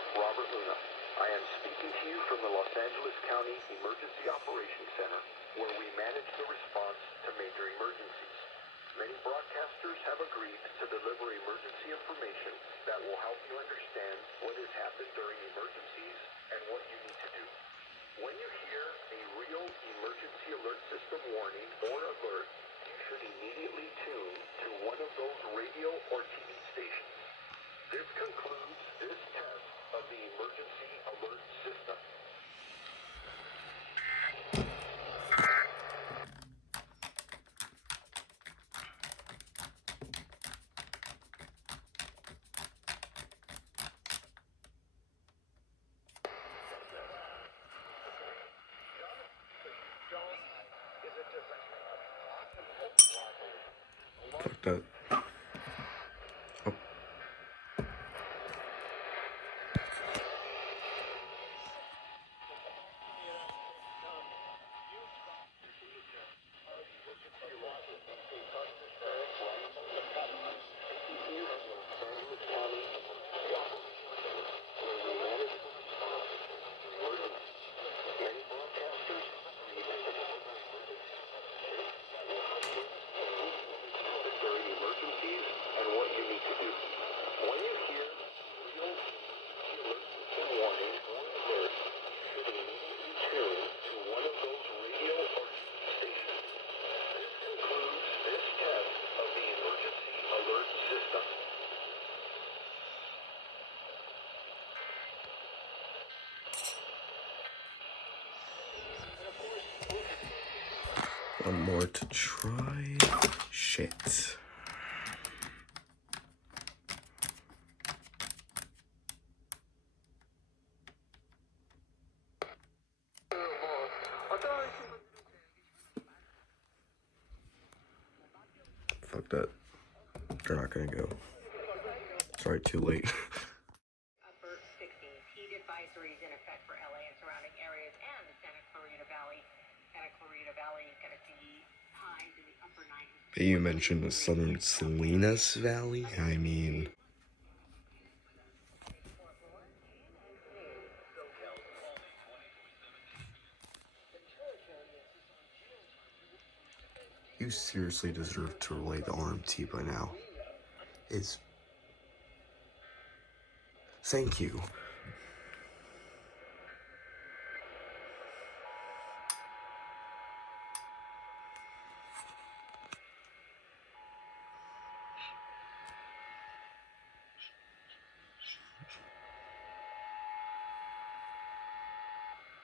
Sheriff Robert Luna. I am speaking to you from the Los Angeles County Emergency Operations Center, where we manage the response to major emergencies. Many broadcasters have agreed to deliver emergency information that will help you understand what has happened during emergencies and what you need to do. When you hear a real emergency alert system warning or alert, you should immediately tune to one of those radio or TV stations. This concludes this test of the emergency alert system. Fuck that. Oh. One more to try. Shit. Fuck that. They're not gonna go. Sorry, too late. Upper 60s. Heat advisories in effect for LA and surrounding areas and the Santa Clarita Valley. Santa Clarita Valley is going to see highs in the upper 90s. You mentioned the southern Salinas Valley. I mean, you seriously deserve to relay the RMT by now. Thank you.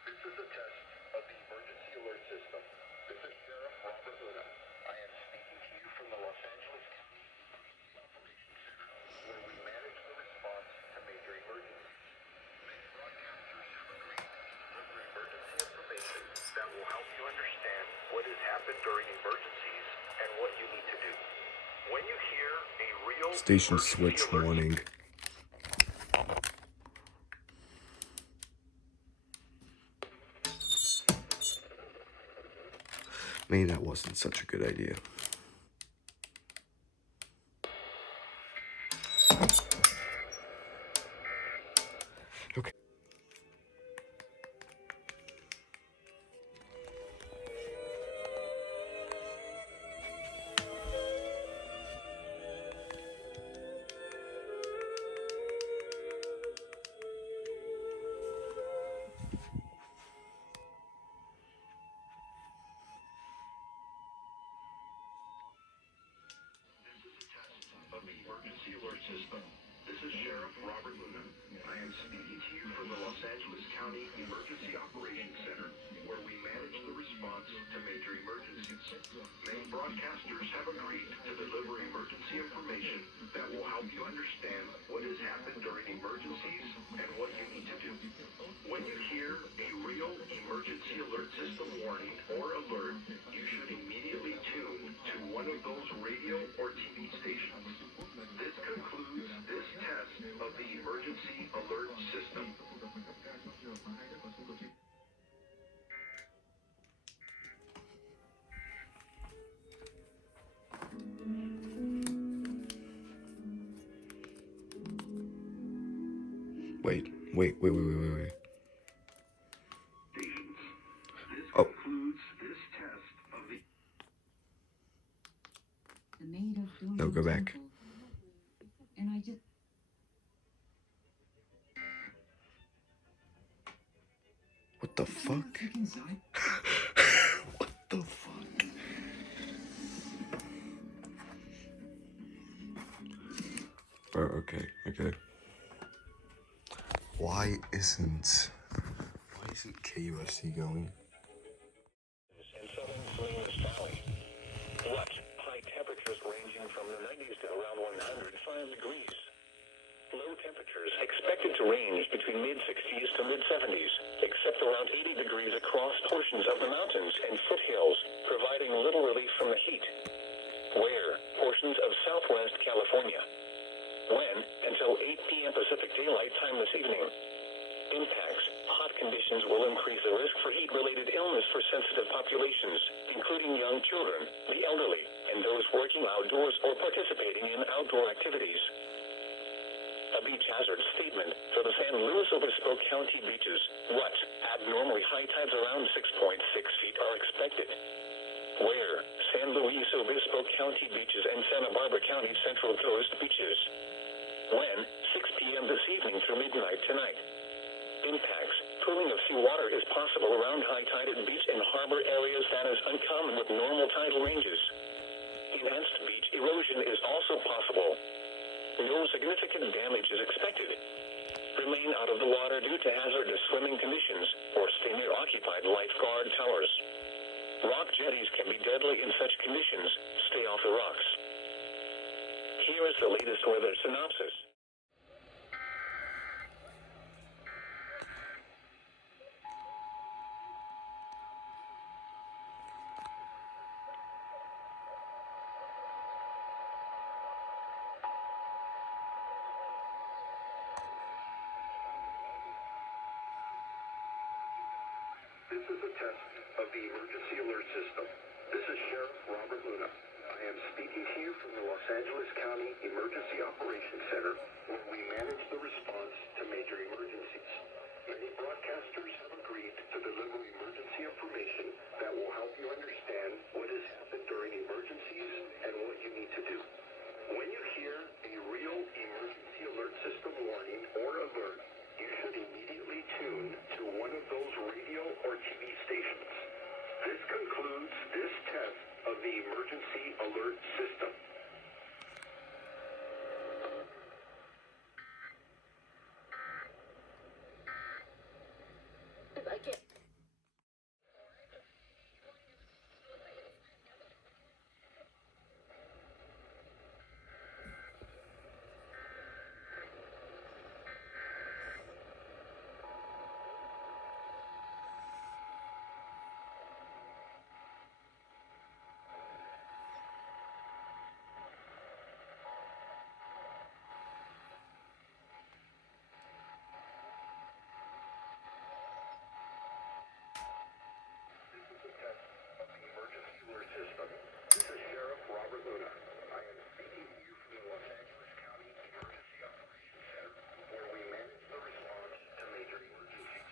This is a test of the emergency alert system. This is Sheriff Robert Luna. I am speaking to you from the Los Angeles County Emergency Operations Center, where we manage the response to major emergencies. Many broadcasters have agreed to deliver emergency information that will help you understand what has happened during emergencies and what you need to do. When you hear a real Station switch warning. Maybe that wasn't such a good idea. Okay. Of the emergency alert system. This is Sheriff Robert Luna. I am speaking to you from the Los Angeles County Emergency Operations Center, where we manage the response to major emergencies. Many broadcasters have agreed to deliver emergency information that will help you understand what has happened during emergencies and what you need to do. When you hear a real emergency alert system warning or alert, you should immediately tune to one of those radio or TV stations. This concludes this test of the emergency alert system. Wait, Wait. Stations. This Oh. concludes this test of the No, go back. And I just What the fuck? inside. What the fuck? Bro, okay. Why isn't KUSC going? in southern Salinas Valley. What? High temperatures ranging from the 90s to around 105 degrees. Low temperatures expected to range between mid-60s to mid-70s, except around 80 degrees across portions of the mountains and foothills, providing little relief from the heat. Where? Portions of southwest California. When? Until 8 p.m. Pacific Daylight Time this evening. Impacts. Hot conditions will increase the risk for heat-related illness for sensitive populations, including young children, the elderly, and those working outdoors or participating in outdoor activities. A beach hazard statement for the San Luis Obispo County beaches. What? Abnormally high tides around 6.6 feet are expected. Where? San Luis Obispo County beaches and Santa Barbara County Central Coast beaches. When? 6 p.m. this evening through midnight tonight. Impacts. Pooling of seawater is possible around high-tided beach and harbor areas that is uncommon with normal tidal ranges. Enhanced beach erosion is also possible. No significant damage is expected. Remain out of the water due to hazardous swimming conditions or stay near occupied lifeguard towers. Rock jetties can be deadly in such conditions. Stay off the rocks. Here is the latest weather synopsis. This is a test of the emergency alert system. This is Sheriff Robert Luna. I am speaking to you from the Los Angeles County Emergency Operations Center, where we manage the response to major emergencies. Many broadcasters have agreed to deliver emergency information that will help you understand what has happened during emergencies and what you need to do. When you hear a real emergency alert system warning or alert, you should immediately tune to one of those radio or TV stations. This concludes this test of the emergency alert system. This is Sheriff Robert Luna. I am speaking to you from the Los Angeles County Emergency Operations Center, where we manage the response to major emergencies.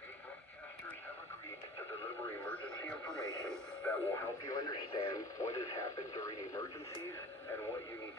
Many broadcasters have agreed to deliver emergency information that will help you understand what has happened during emergencies and what you need